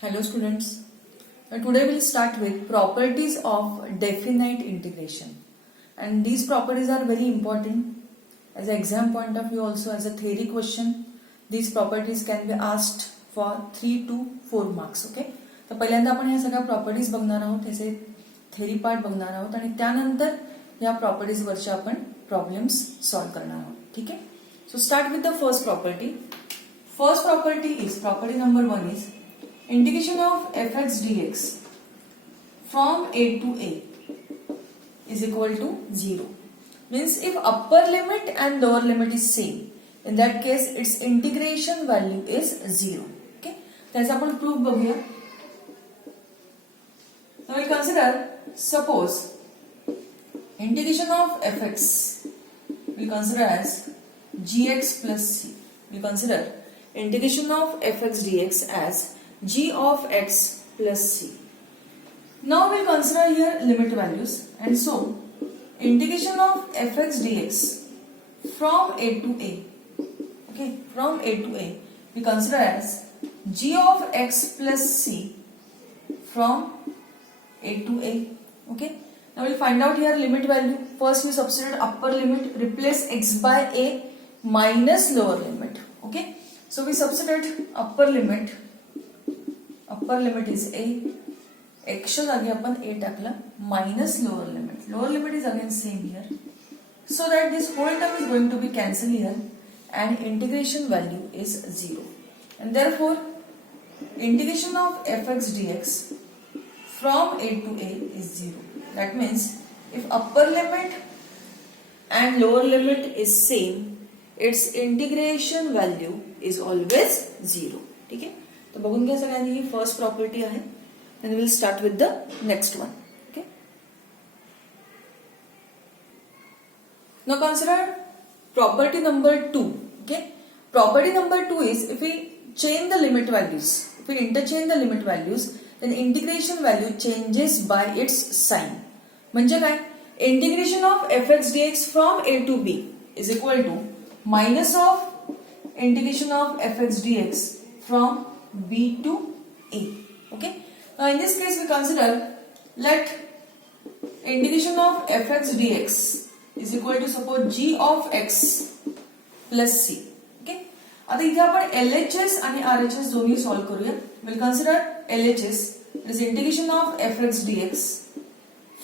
Hello students. Today we'll start with properties of definite integration. And these properties are very important as an exam point of view, also as a theory question. These properties can be asked for 3 to 4 marks. Okay. तर पहिल्यांदा आपण ह्या सगळ्या properties बघणार आहोत, त्याचे theory part बघणार आहोत आणि त्यानंतर या प्रॉपर्टीज वरचे आपण प्रॉब्लेम्स सॉल्व करणार आहोत. ठीक आहे. So start with the first property. First property is property number 1 is integration of fx dx from a to a is equal to 0. Means if upper limit and lower limit is same, in that case its integration value is 0. Okay, त्याचा आपण proof बघूया. Now we consider, suppose integration of fx we consider as gx plus c. We consider integration of fx dx as g of x plus c. Now we will consider here limit values, and so integration of fx dx from a to a, okay, from a to a we consider as g of x plus c from a to a. Okay, now we will find out here limit value. First we substitute upper limit, replace x by a minus lower limit. Okay, so we substitute upper limit is a, x च्या जागी आपण a टाकला, minus lower limit is again same here, so that this whole term is going to be cancelled here and integration value is 0, and therefore integration of fx dx from a to a is 0. That means if upper limit and lower limit is same, its integration value is always 0. ठीक है. तो बघून घ्या सगळ्यांनी, ही first property आहे. and we'll start with the next one. Okay, now consider property number 2. Okay, property number 2 is if we change the limit values, if we interchange the limit values, then integration value changes by its sign. म्हणजे काय, integration of fx dx from a to b is equal to minus of integration of fx dx from b to a. Okay, now in this case we consider, let integration of fx dx is equal to suppose g of x plus c. Okay, आता इथे आपण LHS आणि RHS दोन्ही solve करूया. we'll consider LHS is integration of fx dx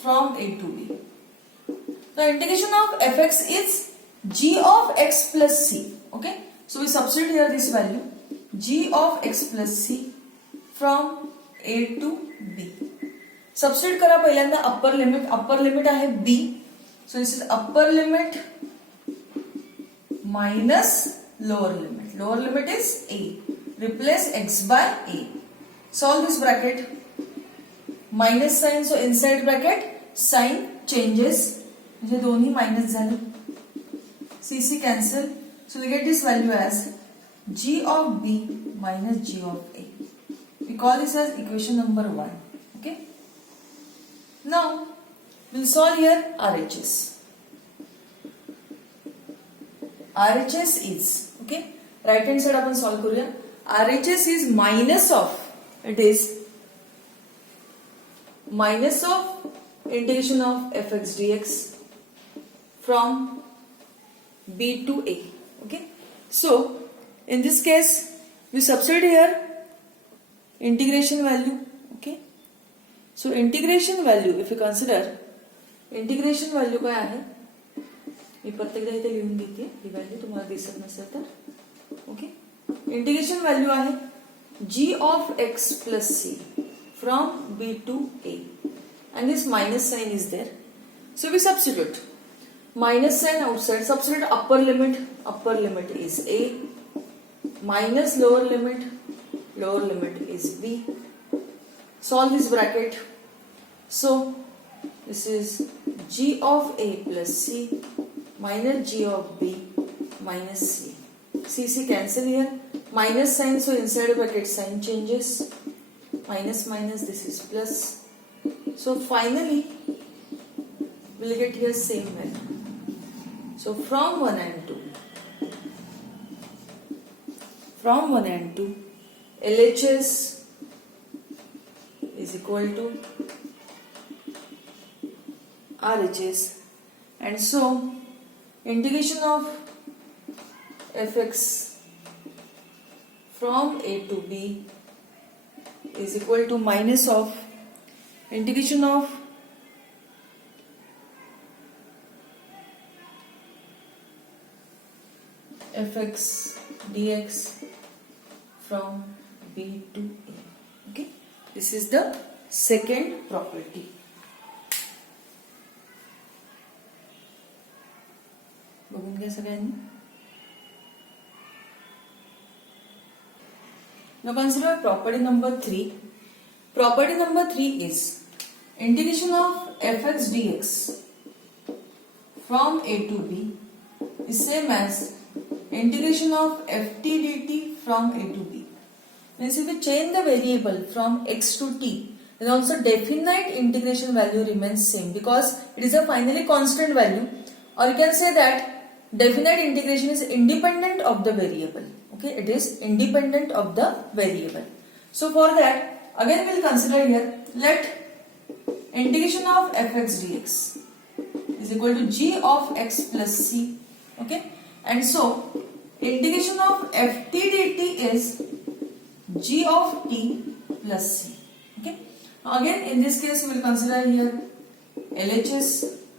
from a to b. The integration of fx is g of x plus c. Okay, so we substitute here this value g of x plus c from a to b. Substitute करा पहिल्यांदा upper limit आहे b, so this is upper limit minus lower limit is a, replace x by a, solve this bracket, minus sign, so inside bracket sign changes, म्हणजे दोन्ही minus झाले, cc cancel, so we get this value as g of b minus g of a. We call this as equation number 1. Okay, now we'll solve here RHS. RHS is, okay, right hand side आपण solve करूया. RHS is minus of, it is minus of integration of fx dx from b to a. Okay, so in this case we substitute here integration value. Okay, so integration value if you consider, integration value काय आहे, मी प्रत्येकदा इथे लिहून देते ही value, तुम्हाला दिसत नसेल तर. Okay, integration value आहे g of x plus c from b to a, and this minus sign is there, so we substitute minus sign outside, substitute upper limit is a, minus lower limit is b, solve this bracket, so this is g of a plus c minus g of b minus c, cc cancel here, minus sign, so inside bracket sign changes, minus this is plus, so finally we'll get here same value. So from 1 and 2 LHS is equal to RHS, and so integration of fx from a to b is equal to minus of integration of fx dx from b to a. Okay, this is the second property. बघून घ्या सगळ्यांनी. Now consider property number 3. Property number 3 is integration of fx dx from a to b is same as integration of ft dt from a to b. Means if we change the variable from x to t, then also definite integration value remains same because it is a finally constant value, or you can say that definite integration is independent of the variable. Okay, it is independent of the variable. So for that, again we'll consider here, let integration of fx dx is equal to g of x plus c. Okay, and so integration of ft dt is g of t plus c. Okay, again in this case we will consider here LHS,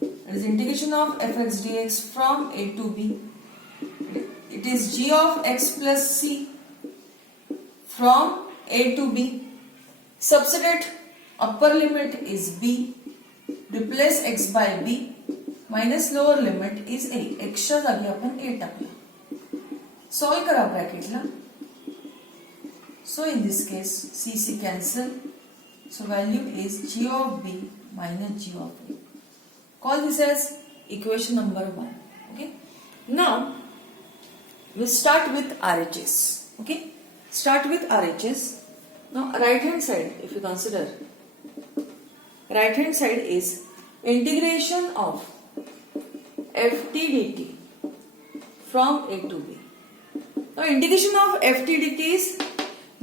that is integration of fx dx from a to b. It is g of x plus c from a to b. Substitute upper limit is b, replace x by b, minus lower limit is a. x च्या जागी आपण a टाकला. Solve करा bracket La. So in this case c c cancel. So value is g of b minus g of a. Call this as equation number 1. Okay. Now we start with RHS. Okay, start with RHS. Now right hand side, if you consider, right hand side is integration of ft dt from a to b. Now integration of ft dt is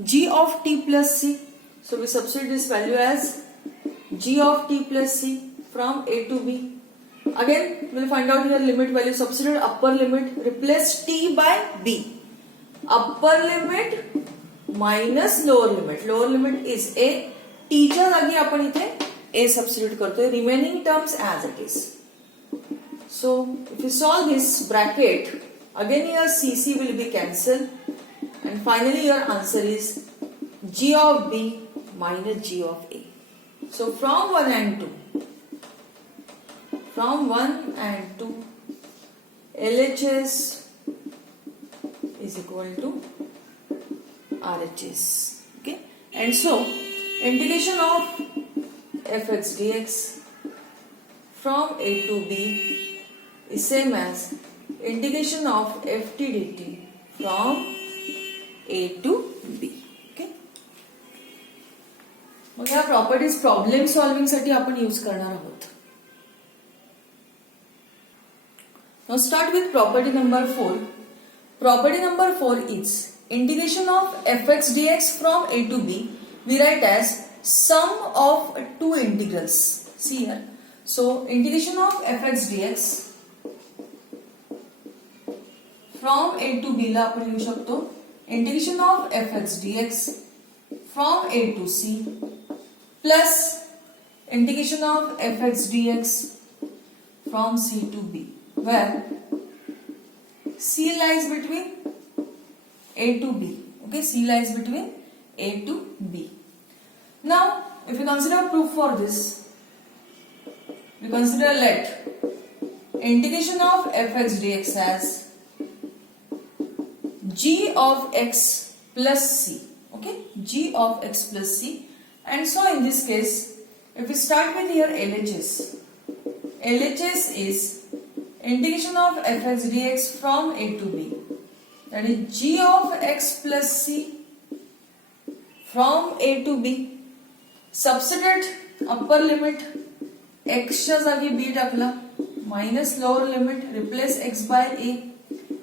g of t plus c. So we substitute this value as g of t plus c from a to b. Again we'll find out here limit value, substitute upper limit, replace t by b. Upper limit minus lower limit. Lower limit is a. t च्या जागी आपण इथे a substitute करतोय. Remaining terms as it is. So if you solve this bracket, again your cc will be cancelled, and finally your answer is g of b minus g of a. So from 1 and 2. From 1 and 2, LHS is equal to RHS. Okay, and so integration of fx dx from a to b is same as integration of ft dt from a to b. Okay, मग या properties problem solving साठी आपण use करणार आहोत. Now start with property number 4. Property number 4 is integration of fx dx from a to b we write as sum of two integrals. See here. So integration of fx dx from a to b ला आपण लिहू शकतो integration of fx dx from a to c plus integration of fx dx from c to b, where c lies between a to b. Okay, c lies between a to b. Now if you consider proof for this, we consider let integration of fx dx as g of x plus c. Okay, g of x plus c. And so in this case, if we start with here LHS, LHS is integration of fx dx from a to b, that is g of x plus c from a to b. Substitute upper limit, x च्या जागी b टाकला, minus lower limit, replace x by a,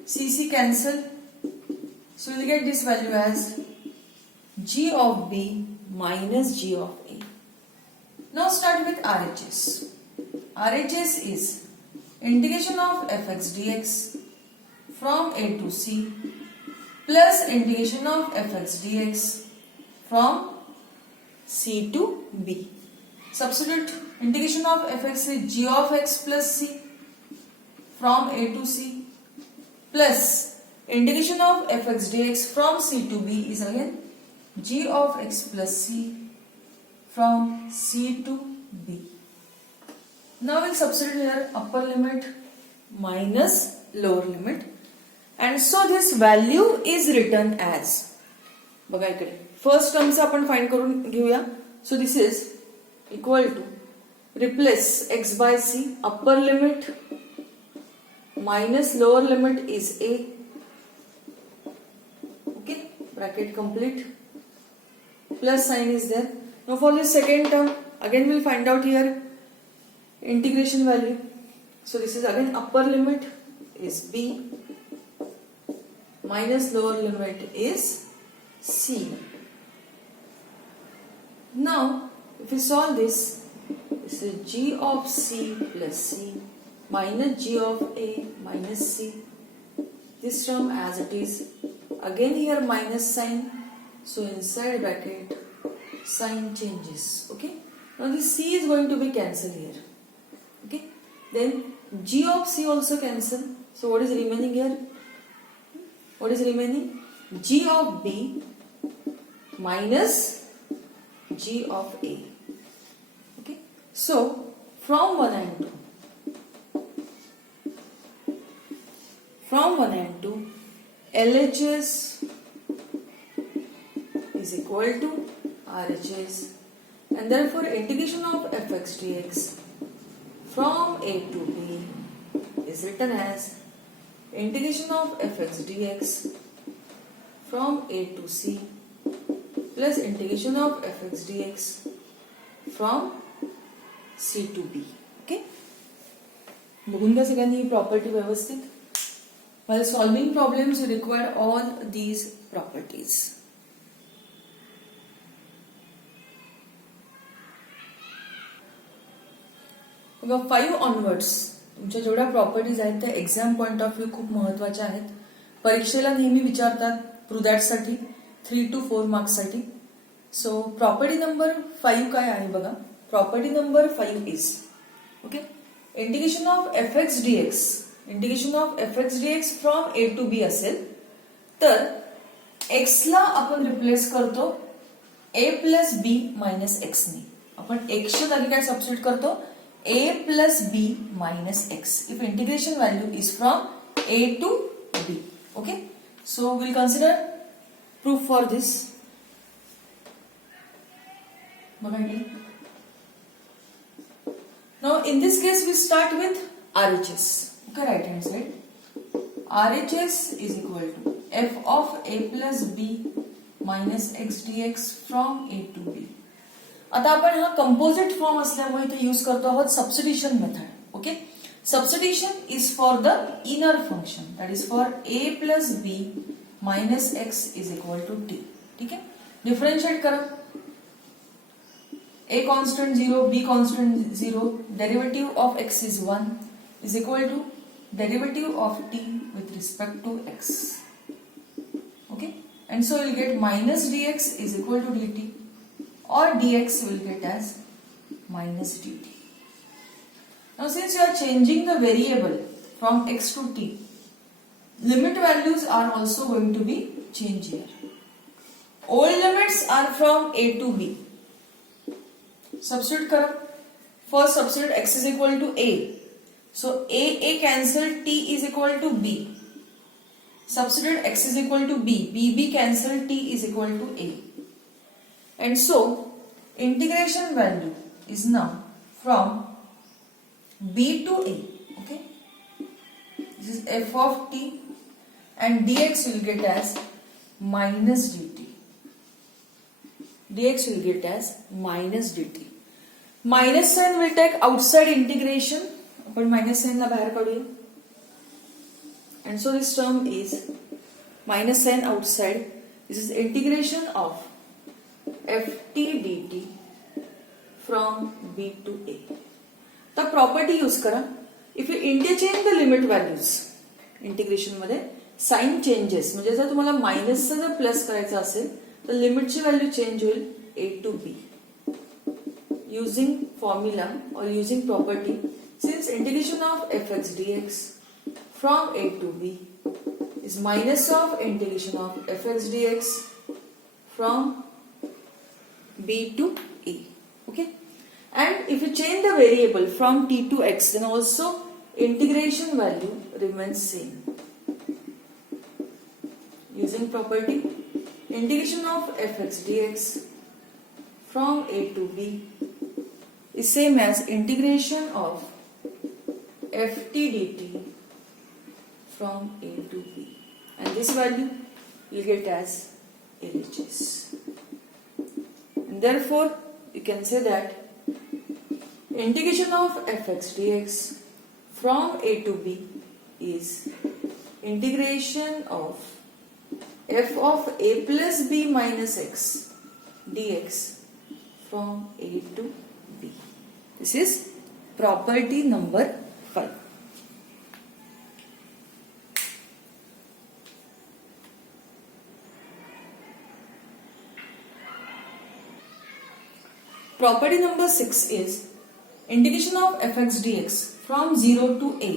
cc cancel. So we'll get this value as g of b minus g of a. Now start with RHS. RHS is integration of fx dx from a to c plus integration of fx dx from c to b. Substitute integration of fx is g of x plus c from a to c plus integration of fx dx from c to b is again g of x plus c from c to b. Now we'll substitute here upper limit minus lower limit, and so this value is written as, बघा इकडे first टर्मचा आपण find करून घेऊया. So this is equal to replace x by c, upper limit minus lower limit is a. Okay, bracket complete, plus sign is there. Now for the second term, again we'll find out here integration value. So this is again upper limit is b minus lower limit is c. Now if we solve this, this is g of c plus c minus g of a minus c. This term as it is, again here minus sign, so inside bracket sign changes. Okay, now this c is going to be cancelled here. Okay, then g of c also cancel. So what is remaining here? What is remaining? G of b minus g of a. Okay, so from 1 and 2, LHS is equal to RHS, and therefore integration of fx dx from a to b is written as integration of fx dx from a to c plus integration of fx dx from c to b. Okay, बघून घ्या सगळ्यांनी ही property व्यवस्थित. While solving problems, you require all these properties. बघा 5 onwards तुमच्या जेवढ्या properties आहेत त्या exam point of view खूप महत्वाच्या आहेत. परीक्षेला नेहमी विचारतात प्रुदॅट साठी 3 to 4 मार्क्स साठी. सो प्रॉपर्टी नंबर 5 काय आहे बघा. Property number 5 is okay integration of fx dx. Integration of fx dx from a to b असेल तर x ला आपण रिप्लेस करतो a plus b minus x ने. आपण x च्या जागी काय सबस्टिट्यूट करतो a plus b minus x if integration value is from a to b. Okay, so we'll consider proof for this. Now in this case we start with RHS. Okay, right hand side. RHS is equal to f of a plus b minus x dx from a to b. आता आपण हा composite form असल्यामुळे इथे use करतो आहोत substitution method. Okay, substitution is for the inner function, that is for a plus b minus x is equal to t. ठीक आहे, differentiate करा. a constant 0, b constant 0, derivative of x is 1 is equal to derivative of t with respect to x. Okay, and so you'll get minus dx is equal to dt, or dx will get as minus dt. Now since you are changing the variable from x to t, limit values are also going to be changed here. Old limits are from a to b. Substitute kara. First substitute x is equal to a. So a cancel, t is equal to b. Substitute x is equal to b. b cancel, t is equal to a. And so integration value is now from b to a. Okay, this is f of t, and dx will get as minus dt. dx will get as minus dt. Minus sign will take outside integration. आपण minus sign ला बाहेर काढूया. And so this term is minus sign outside. This is integration of ft dt from b to a. आता property use करा. If you interchange the limit values integration मध्ये sign changes, म्हणजे जर तुम्हाला मायनसचं जर plus करायचं असेल तर लिमिटची व्हॅल्यू चेंज होईल a to b. Using formula or using property, since integration of fx dx from a to b is minus of integration of fx dx from b to a. Okay, and if you change the variable from t to x, then also integration value remains same. Using property, integration of fx dx from a to b is same as integration of ft dt from a to b, and this value you get as LHS. And therefore you can say that integration of fx dx from a to b is integration of f of a plus b minus x dx from a to b. This is property number 5. Property number 6 is integration of fx dx from 0 to a.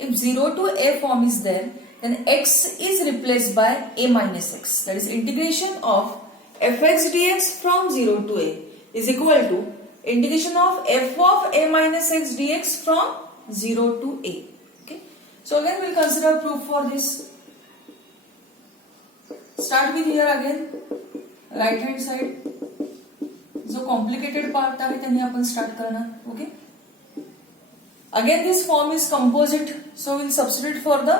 If 0 to a form is there, then x is replaced by a minus x. That is integration of fx dx from 0 to a is equal to integration of f of a minus x dx from 0 to a. Okay. So again we will consider proof for this. Start with here again, right hand side. जो complicated part आहे त्यांनी आपण start करणार. Okay, again this form is composite, so will substitute for the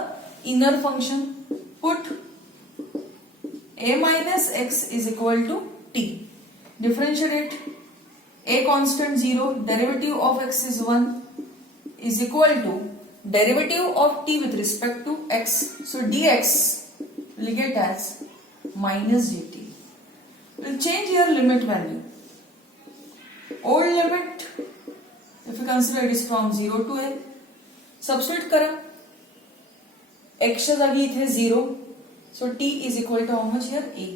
inner function. Put a minus x is equal to t. Differentiate a constant 0, derivative of x is 1 is equal to derivative of t with respect to x. So dx will get as minus dt. We'll change here limit value. Old limit, if you consider it is from 0 to a, substitute करा. x च्या जागी इथे 0, so t is equal to how much here? a.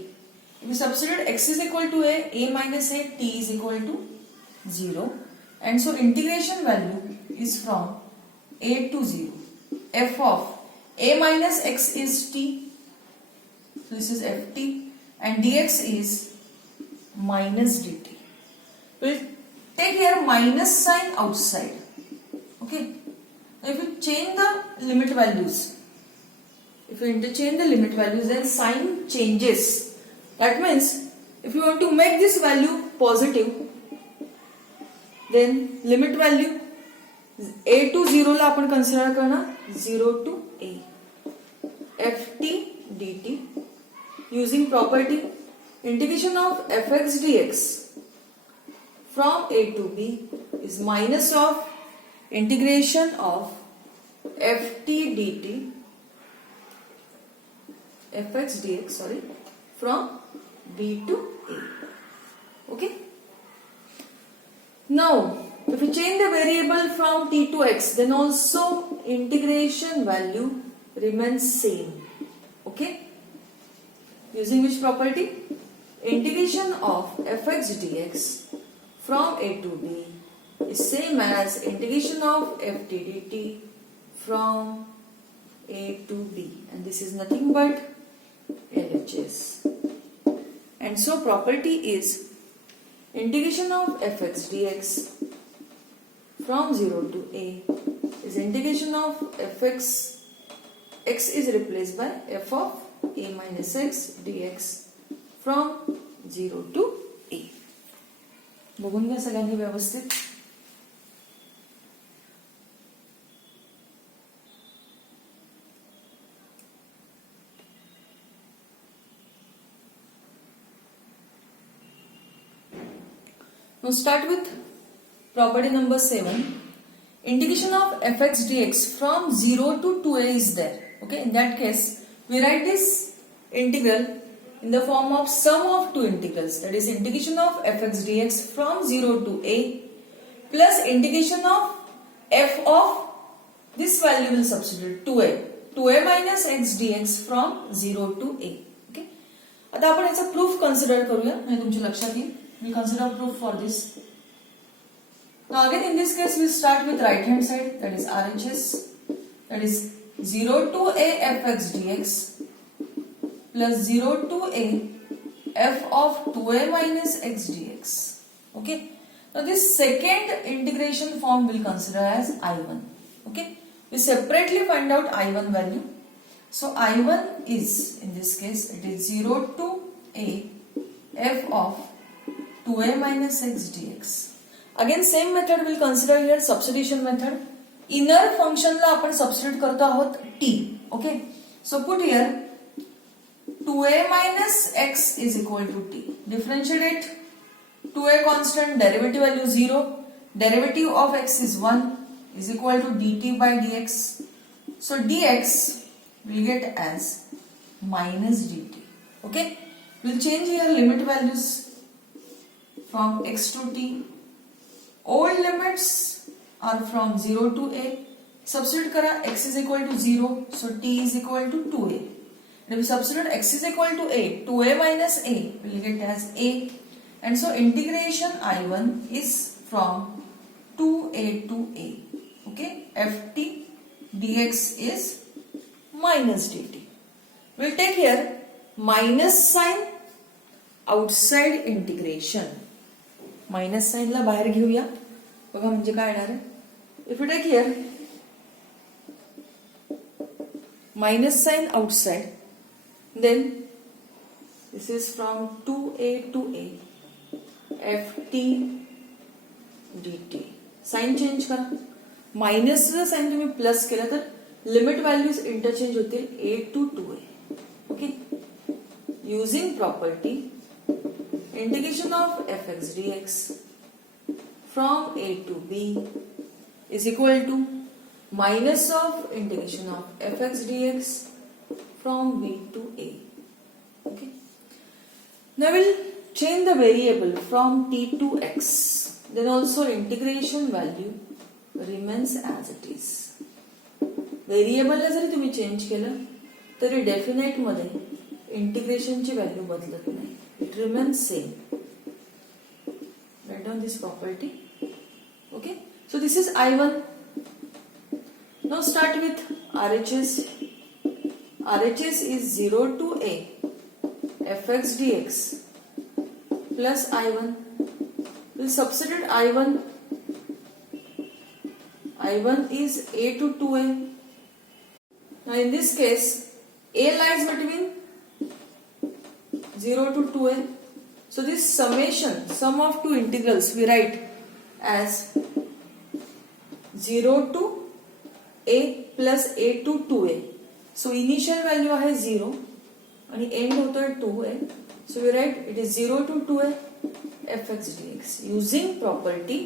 If you substitute x is equal to a minus a, t is equal to 0, and so integration value is from a to 0. f of a minus x is t, so this is ft, and dx is minus dt. We'll take here minus sign outside. Okay. Now if you change the limit values, if you interchange the limit values, then sign changes. That means if you want to make this value positive, then limit value a to 0 ला आपण consider करना 0 to a. ft dt using property integration of fx dx from a to b is minus of integration of ft dt fx dx from b to a. Okay. Now if you change the variable from t to x, then also integration value remains same. Okay. Using which property? Integration of fx dx from a to b is same as integration of ft dt from a to b, and this is nothing but LHS. And so property is integration of fx dx from 0 to a is integration of fx, x is replaced by f of a minus x dx from 0 to a. बघून घ्या सगळ्यांनी व्यवस्थित. Now start with property number 7. Integration of fx dx from 0 to 2a is there. Okay, in that case we write this integral in the form of sum of two integrals, that is integration of fx dx from 0 to a plus integration of f of this value will substitute 2a minus x dx from 0 to a. Okay, आता आपण याचा proof consider करूया, म्हणजे तुमच्या लक्षात येईल. We consider proof for this. Now again in this case we start with right hand side, that is RHS, that is 0 to a fx dx plus 0 to a f of 2a minus x dx. Okay. Now this second integration form we'll consider as I1. Okay. We separately find out I1 value. So I1 is, in this case, it is 0 to a f of 2a minus x dx. Again same method we'll consider here, substitution method. Inner function ला आपण substitute करतो आहोत t. Okay. So put here 2a minus x is equal to t. Differentiate 2a constant, derivative value 0. Derivative of x is 1 is equal to dt by dx. So dx we get as minus dt. Okay. We'll change here limit values from x to t. Old limits are from 0 to a. Substitute kara, x is equal to 0, so t is equal to 2a. And if we substitute x is equal to a, 2a minus a will get as a. And so integration I1 is from 2a to a. Okay, ft dx is minus dt. We'll take here minus sign outside integration. Minus साइनला बाहेर घेऊया, बघा म्हणजे काय येणार आहे. If you take here minus sign outside, then this is from 2a to a ft dt. Sign change करा, मायनसचं साइन तुम्ही प्लस केलं तर लिमिट व्हॅल्यूज इंटरचेंज होतील a to 2a. Okay, using property integration of fx dx from a to b is equal to minus of integration of fx dx from b to a. Okay. Now we'll change the variable from t to x. Then also integration value remains as it is. Variable ला जरी तुम्ही change केलं तरी definite मध्ये इंटिग्रेशनची value बदलत नाही. It remains same. Write down this property. Okay. So this is I1. Now start with RHS. RHS is 0 to a fx dx plus I1. We'll substitute I1. I1 is a to 2a. Now in this case, a lies between 0 to 2a. So this summation, sum of two integrals, we write as 0 to a plus a to 2a. So initial value आहे 0 आणि end होतोय 2a. So we write it is 0 to 2a fx dx. Using property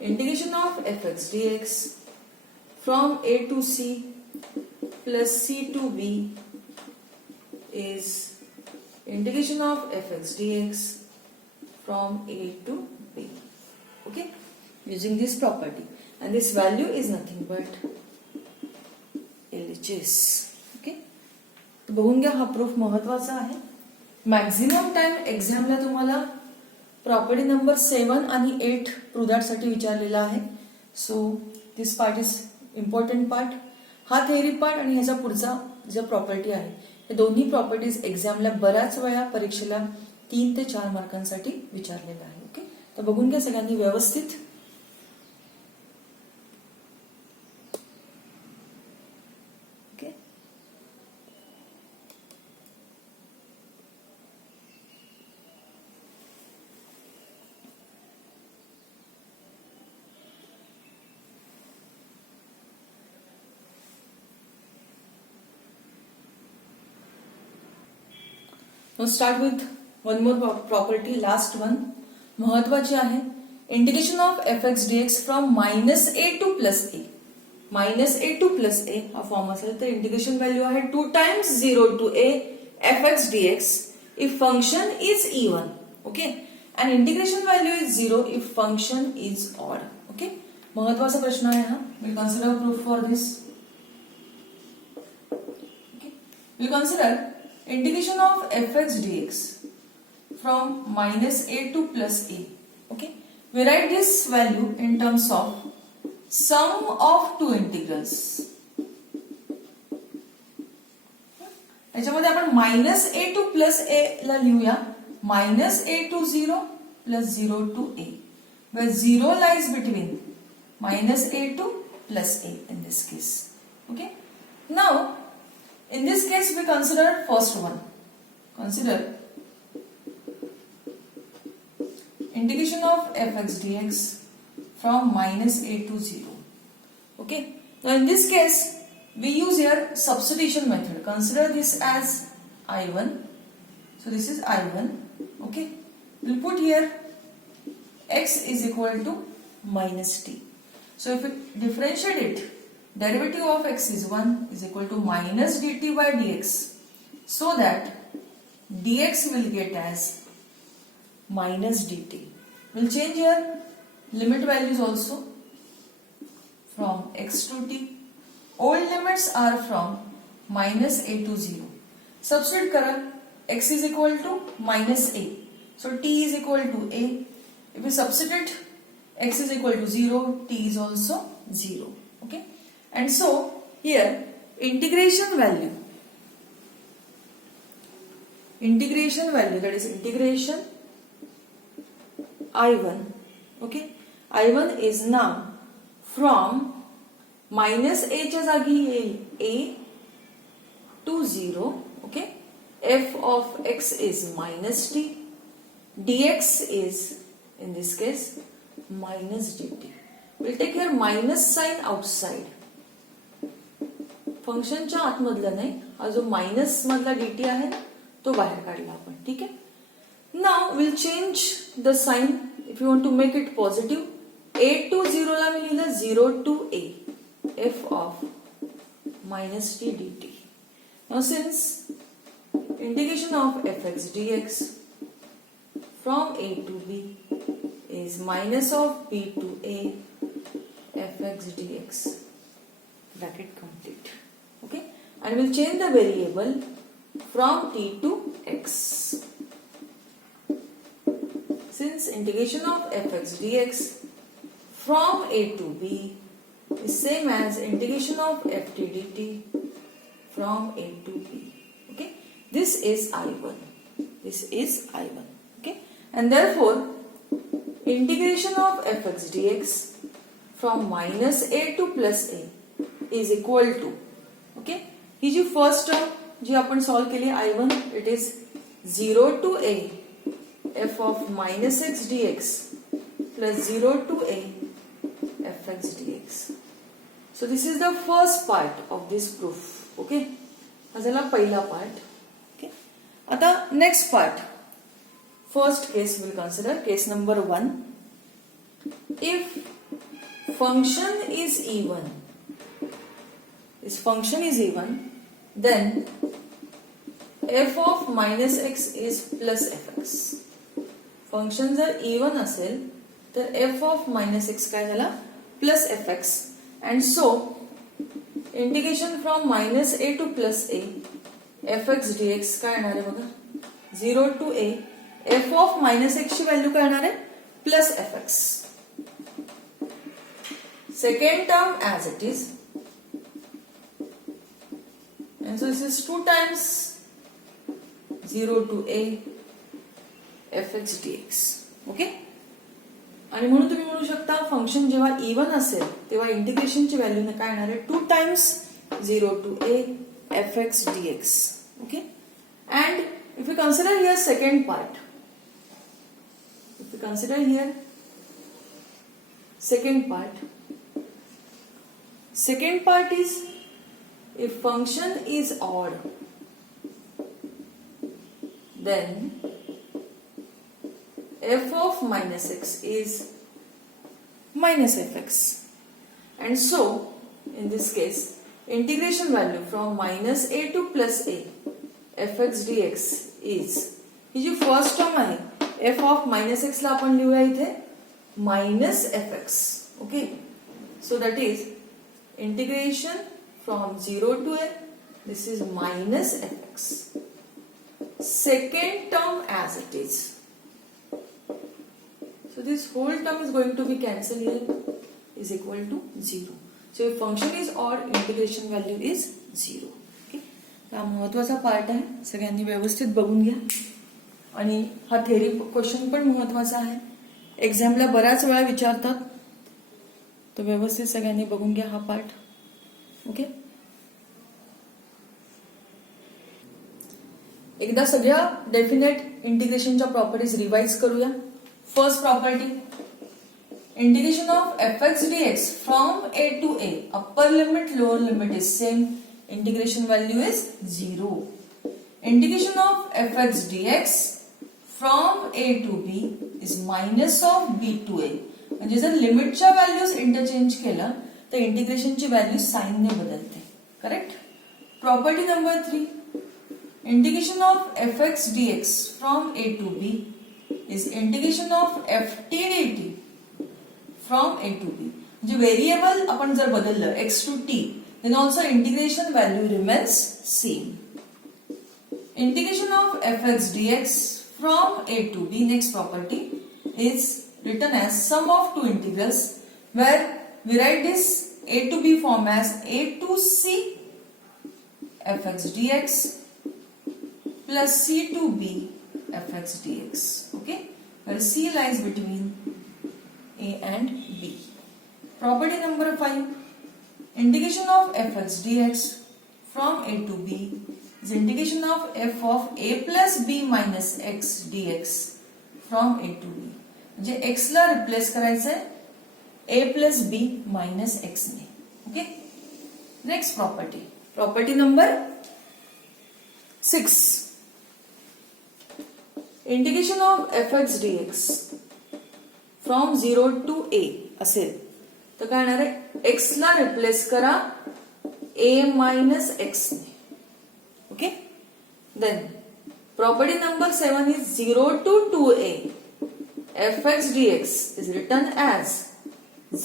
integration of fx dx from a to c plus c to b is integration of fx dx from a to b. Okay, using this property, and this value is nothing but LHS. Okay, तो बघून घ्या, हा proof महत्वाचा आहे. Maximum time एक्झामला तुम्हाला property number 7 आणि 8 प्रूदॅट साठी विचारलेला आहे. So this part is important part. हा थेअरी पार्ट आणि ह्याचा पुढचा जो प्रॉपर्टी आहे, हे दोन्ही प्रॉपर्टीज एक्झामला बऱ्याच वेळा परीक्षेला 3 ते 4 मार्कांसाठी विचारलेला आहे. ओके, तर बघून घ्या सगळ्यांनी व्यवस्थित. Okay, Now start with one more property, last one. महत्वाची आहे. Integration of fx dx from -a to +a. -a to +a हा फॉर्म असेल तर इंटिग्रेशन व्हॅल्यू आहे 2 times 0 to a fx dx if function is even. Okay, and integration value is 0 if function is odd. Okay, महत्वाचा प्रश्न आहे हा. We'll consider proof for this. Okay, we'll consider integration of fx dx from minus a to plus a. Okay, we write this value in terms of sum of two integrals. याच्यामध्ये आपण minus a to plus a ला लिहूया minus a to 0 plus 0 to a, where 0 lies between minus a to plus a in this case. Okay, now in this case we consider first one. Consider integration of fx dx from minus a to 0. Okay, now in this case we use here substitution method. Consider this as I1. So this is I1. Okay, we'll put here x is equal to minus t. So if we differentiate it, derivative of x is 1 is equal to minus dt by dx, so that dx will get as minus dt. We'll change here limit values also from x to t. Old limits are from minus a to 0. Substitute kara, x is equal to minus a. So t is equal to a. If we substitute x is equal to 0, t is also 0. Okay. And so here integration value that is integration I1. Okay. I1 is now from minus a च्या जागी येईल a to 0. Okay, f of x is minus t, dx is in this case minus dt. We'll take here minus sign outside. फंक्शनच्या आतमधला नाही, हा जो minus मधला dt आहे ना तो बाहेर काढला आपण. ठीक आहे. Now we'll change the sign if you want to make it positive. a to 0 ला मी लिहिलं 0 to a, f of minus t dt. Now since integration of fx dx from a to b is minus of b to a fx dx, bracket complete. Okay, and we'll change the variable from t to x. Since integration of fx dx from a to b is same as integration of ft dt from a to b. Okay, this is I1. This is I1. Okay, and therefore integration of fx dx from minus a to plus a is equal to, okay, ही जी first term जी आपण solve केली I1, it is 0 to a f of minus x dx plus 0 to a fx dx. So this is the first part of this proof. Okay, हा झाला पहिला part. Okay, आता next part. First case we'll consider case number 1. If function is even, then f of minus x is plus fx. Function जर even असेल तर f of minus x काय झाला plus fx. And so integration from minus a to plus a fx dx काय येणार आहे बघा 0 to a f of minus x ची व्हॅल्यू काय येणार आहे plus fx. Second term as it is, and so this is 2 times 0 to a fx dx. Okay, आणि म्हणून तुम्ही म्हणू शकता फंक्शन जेव्हा इवन असेल तेव्हा इंटिग्रेशनची व्हॅल्यू काय येणार आहे 2 times 0 to a fx dx. Okay, and if we consider here second part, second part is if function is odd, then f of minus x is minus fx. And so in this case integration value from minus a to plus a fx dx is ही जी first term आहे f of minus x ला आपण लिहूया इथे minus f x. Okay, so that is integration from 0 to a, this is minus fx. Second term as it is. So this whole term is going to be cancelled here, is equal to 0. So if function is odd, integration value is 0. Okay, हा महत्वाचा part आहे, सगळ्यांनी व्यवस्थित बघून घ्या. आणि हा theory question पण महत्वाचा आहे, एक्झामला बऱ्याच वेळा विचारतात, तर व्यवस्थित सगळ्यांनी बघून घ्या हा पार्ट. ओके, एकदा सगळ्या डेफिनेट इंटिग्रेशनच्या प्रॉपर्टीज रिवाइज करूया. First property, integration of f x d x from a to a, upper limit lower limit is same, integration value is 0. Integration of f x d x from a to b is minus of b to a. म्हणजे जर लिमिटच्या values interchange केलं तर इंटिग्रेशनची value साइनने बदलते. Correct. Property number 3, integration of fx dx from a to b is integration of ft dt from a to b. म्हणजे variable आपण जर बदललं x to t, then also integration value remains same. Integration of fx dx from a to b, next property, is written as sum of two integrals, where we write this a to b form as a to c fx dx plus c to b fx dx. Okay, where c lies between a and b. Property number 5, integration of fx dx from a to b is integration of f of a plus b minus x dx from a to b. म्हणजे x ला replace करायचंय a plus b minus x ने. Okay, next property, property number 6, integration of f x d x from 0 to a असेल तर काय येणार आहे, x ला रिप्लेस करा a मायनस एक्स ने. Okay, then property number 7 is 0 to 2a f x d x is written as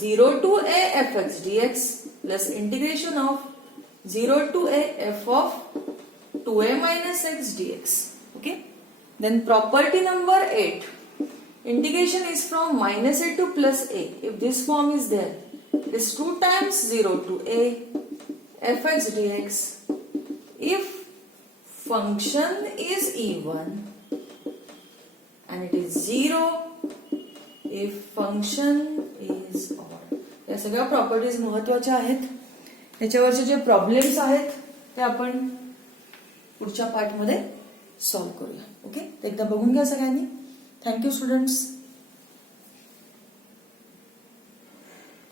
0 to a f x d x plus integration of 0 to a f of 2a minus x dx. Okay, then property number 8, integration is from minus a to plus a. If this form is there, it is 2 times 0 to a fx dx if function is even and it is 0 if function is odd. या सगळ्या properties महत्वाच्या आहेत. याच्यावरचे जे problems आहेत ते आपण पुढच्या पार्टमध्ये solve करूया. Okay, एकदा बघून घ्या सगळ्यांनी. Thank you students.